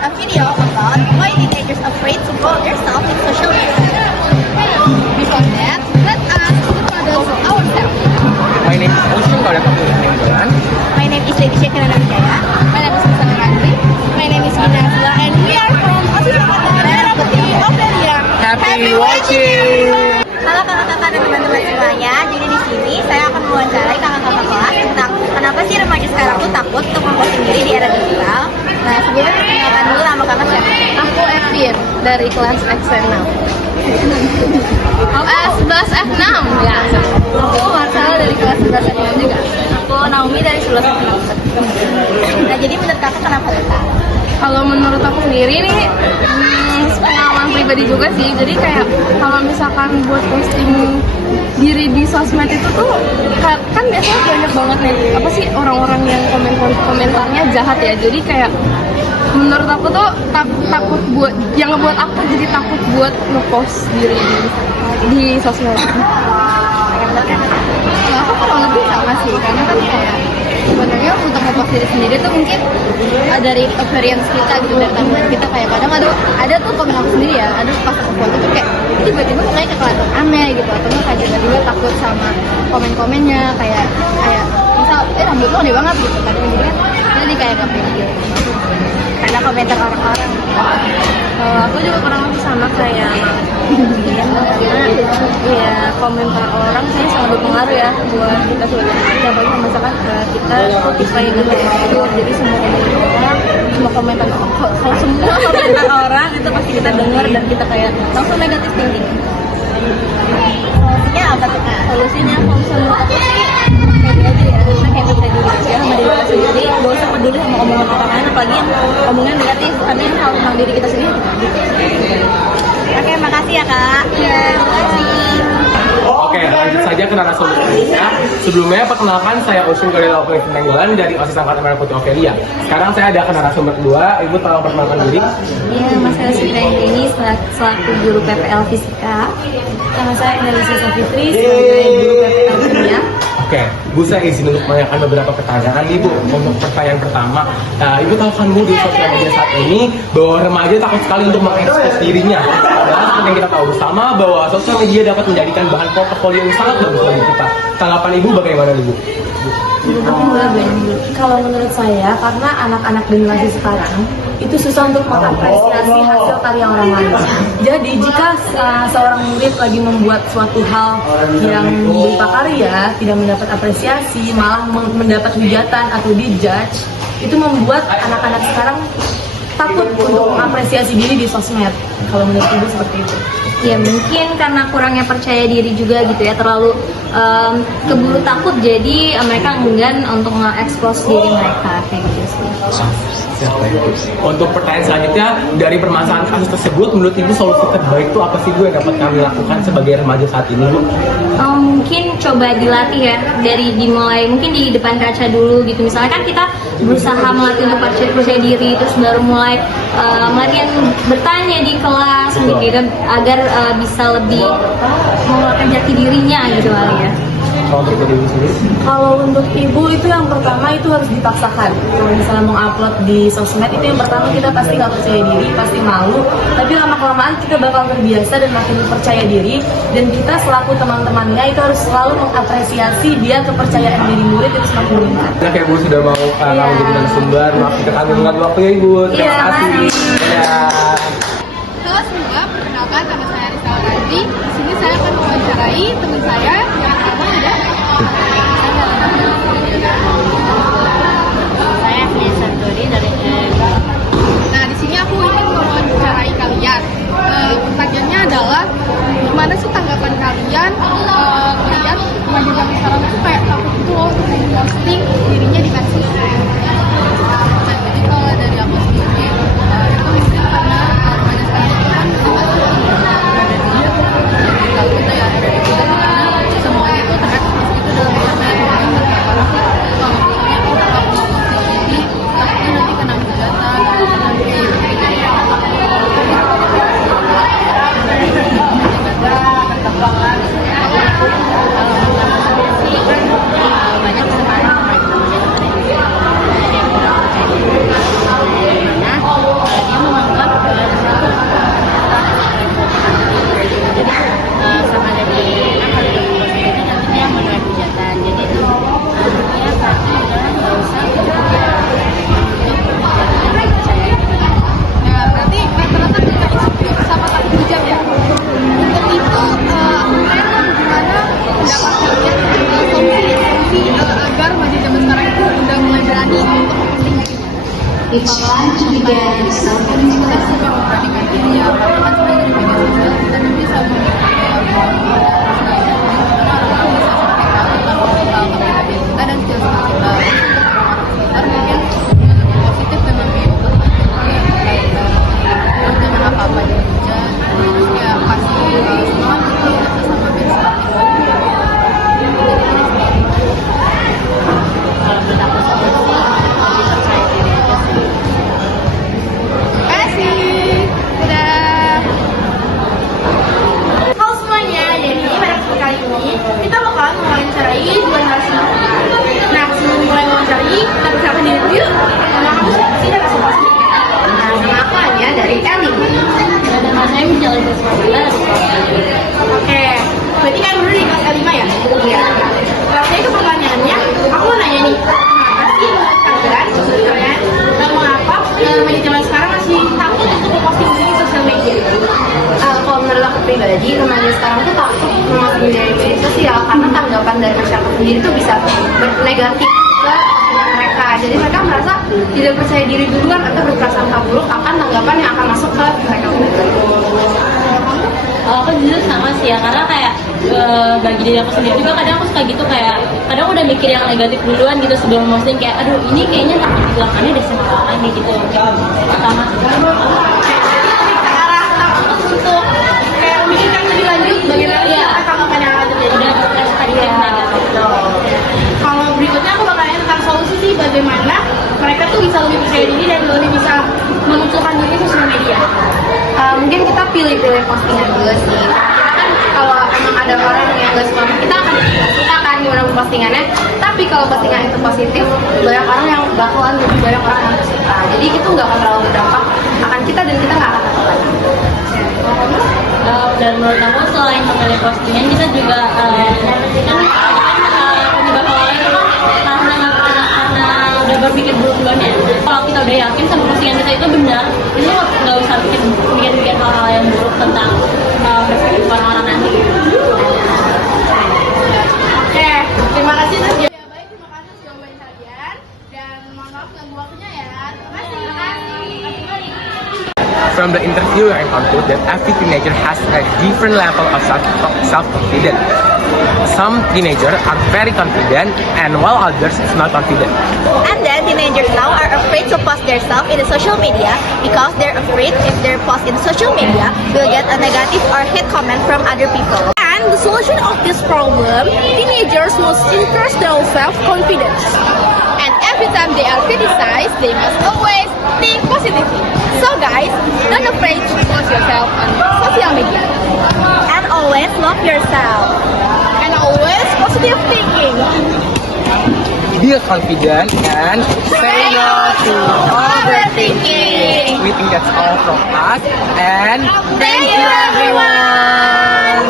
a video about why teenagers afraid to grow themselves in social media. Before that, let us introduce ourselves. My name is Ocean, kalian tahu dengan My name is Leticia Kirana Wijaya. My name is Susan Randri. My name is Mina Azla, and we are from Daerah Peti Australia. Happy watching. Halo kakak-kakak dan teman-teman semuanya. Jadi di sini saya akan mewawancarai kakak-kakak kelas tentang kenapa sih remaja sekarang tuh takut untuk memposting diri di era digital. Nah, sebelumnya perkenalkan dulu nama kakak siapa? Aku Evin dari kelas X6. 11F6 ya. Aku Marcel dari kelas 11F6 juga. Aku Naomi dari 11 Nah, jadi menurut kakak kenapa tuh? Kalau menurut aku sendiri nih pengalaman pribadi juga sih. Jadi kayak kalau misalkan buat posting diri di sosmed itu tuh kan biasanya banyak banget nih apa sih orang-orang yang komentarnya jahat ya. Jadi kayak menurut aku tuh takut buat yang ngebuat aku jadi takut buat ngepost diri di sosmed. Ya, aku kurang lebih sama sih, karena kan kayak sebenarnya untuk ngepost diri sendiri tuh mungkin dari experience kita gitu, dari tanggungan kita. Kayak kadang ada tuh komen aku sendiri ya, ada pas aku foto tuh kayak tiba-tiba mukanya kelihatan aneh gitu, atau kayak tiba-tiba takut sama komen-komennya, kayak misal rambut lo aneh banget gitu, kadang jadi kayak gak pede karena komentar orang-orang. Aku juga kurang lebih sama kayak karena ya komentar orang sih sangat berpengaruh ya buat kita sebagai manusia. Apalagi misalkan kita tipe yang gitu, jadi semua komentar orang itu pasti kita dengar dan kita kayak langsung negatif thinking. Solusinya apa tuh kak? Solusinya kalau misalnya aku sih pede aja ya, happy diri aja sama diri kita sendiri, gak usah peduli sama omongan orang lain, apalagi yang omongan negatif, karena yang hal tentang diri kita sendiri. Oke, makasih ya kak. Ya, makasih. Oke, lanjut saja ke narasumbernya. Sebelumnya perkenalkan saya Ocean Galileo Nenggolan dari OSIS Angkatan Merah Putih Okelia. Sekarang saya ada ke narasumber kedua. Ibu tolong perkenalkan diri. Iya, Mas Elvira ini selaku guru PPL Fisika. Nama saya Indonesia Safitri sebagai guru PPL Kimia. Oke, Bu, saya izin untuk menanyakan beberapa pertanyaan nih, Bu. Untuk pertanyaan pertama, nah, Ibu tahu kan, Bu, di sosial media saat ini bahwa remaja takut sekali untuk mengekspos dirinya. Padahal seperti yang kita tahu bersama bahwa sosial media dapat menjadikan bahan portofolio yang sangat bagus bagi kita. Tanggapan Ibu bagaimana, Ibu? Kalau menurut saya, karena anak-anak generasi sekarang itu susah untuk mengapresiasi hasil karya orang lain. Jadi jika seorang murid lagi membuat suatu hal yang berupa karya tidak mendapat apresiasi, malah mendapat hujatan atau dijudge, itu membuat anak-anak sekarang takut untuk mengapresiasi diri di sosmed. Kalau menurut ibu seperti itu. Ya mungkin karena kurangnya percaya diri juga gitu ya, terlalu keburu takut, jadi mereka enggan untuk nge-expose diri mereka kayak gitu sih. Untuk pertanyaan selanjutnya, dari permasalahan kasus tersebut, menurut Ibu solusi terbaik itu apa sih, Bu, yang dapat kami lakukan sebagai remaja saat ini, Bu? Mungkin coba dilatih ya, dari dimulai mungkin di depan kaca dulu gitu. Misalnya kan kita berusaha melatih untuk percaya diri, terus baru mulai latihan bertanya di kelas gitu, agar bisa lebih mengeluarkan jati dirinya gitu kali ya. Kalau untuk ibu itu yang pertama itu harus dipaksakan. Kalau misalnya mau upload di sosmed itu yang pertama kita pasti nggak percaya diri, pasti malu. Tapi lama kelamaan kita bakal terbiasa dan makin percaya diri. Dan kita selaku teman-temannya itu harus selalu mengapresiasi dia kepercayaan diri murid itu semakin meningkat. Nah, kayak Bu sudah mau jadi narasumber, maaf kita kami mengganggu waktunya, Ibu. Terima kasih. Ya. Halo semua, perkenalkan nama saya Rizal Randi. Di sini saya akan mewawancarai teman saya yang pertama ada. Saya Fia Santuri dari Nah, di sini aku ingin mewawancarai kalian. Pertanyaannya adalah gimana sih tanggapan kalian? Kalian remaja zaman sekarang itu kayak takut gitu loh untuk memposting dirinya di medsos. Nah, jadi kalau dari aku sendiri itu mungkin karena remaja sekarang itu kan takut pada diri, takut ya ada di kita, karena semuanya itu It's time to begin the second Suka memperhatikan diri ya, karena kan sebenarnya di media sosial kita tuh bisa kepribadian kita dan skill kita. Sekitar mungkin lebih positif dan lebih open terus jangan apa-apa aja, terus kayak kasih semangat gitu sama basic. Kalau menurut aku sih lebih percaya diri aja sih. Halo semuanya, jadi pada kali ini kita bakalan mewawancarai dua narasumber. Nah, sebelum mulai mewawancarai, kita perkenalkan diri dulu yuk. Nama kamu siapa sih dan asal usulnya? Nah, nama aku Anya dari Eli. Nama saya Michelle Ismaila. Oke, berarti kan dulu di kelas K5 ya? Iya. Langsung ke pertanyaannya, aku mau nanya nih, kenapa sih menurut kalian dan mengapa media zaman sekarang masih takut untuk memposting di sosial media? Kalau menurut aku pribadi, remaja sekarang tuh takut memasuki media sosial karena tanggapan dari masyarakat sendiri tuh bisa negatif ke mereka. Jadi mereka merasa tidak percaya diri duluan atau berprasangka buruk akan tanggapan yang akan masuk ke mereka sendiri. Aku jujur sama sih ya, karena kayak bagi diri aku sendiri juga kadang aku suka gitu, kayak kadang udah mikir yang negatif duluan gitu sebelum posting, kayak aduh ini kayaknya takut dibilangannya deh sama orang kayak gitu. Sama Arah takut untuk kayak memikirkan lebih lanjut bagaimana Iya. tanggapan yang akan terjadi. udah stres tadi yang negatif. Kalau berikutnya aku bakal nanya tentang solusi sih, bagaimana mereka tuh bisa lebih percaya diri dan lebih bisa memunculkan diri di sosial media. Mungkin kita pilih-pilih postingan dulu sih. Karena kan kalau emang ada orang yang gak suka, kita akan suka kan gimana postingannya. Tapi kalau postingan itu positif, banyak orang yang bakalan lebih banyak orang yang suka. Jadi itu nggak akan terlalu berdampak akan kita dan kita nggak akan takut lagi. Dan menurut aku selain memilih postingan, kita juga penyebab awalnya itu kan karena udah berpikir buruk duluan ya. Kalau kita udah yakin sama postingan kita itu benar, itu nggak usah pikir hal-hal yang buruk tentang perspektif orang nanti. Oke, terima kasih atas jawabannya. Terima kasih atas jawaban kalian dan mohon maaf ganggu waktunya ya. Terima kasih. From the interview, I conclude that every teenager has a different level of self-confidence. Some teenagers are very confident, and while others is not confident. And then teenagers now are afraid to post themselves in the social media because they're afraid if they post in social media, will get a negative or hate comment from other people. And the solution of this problem, teenagers must increase their self-confidence. And every time they are criticized, they must always think positively. So guys, don't afraid to post yourself on social media. And always love yourself. And always positive thinking. Be confident and say no to Overthinking. We think that's all from us, and Thank you everyone.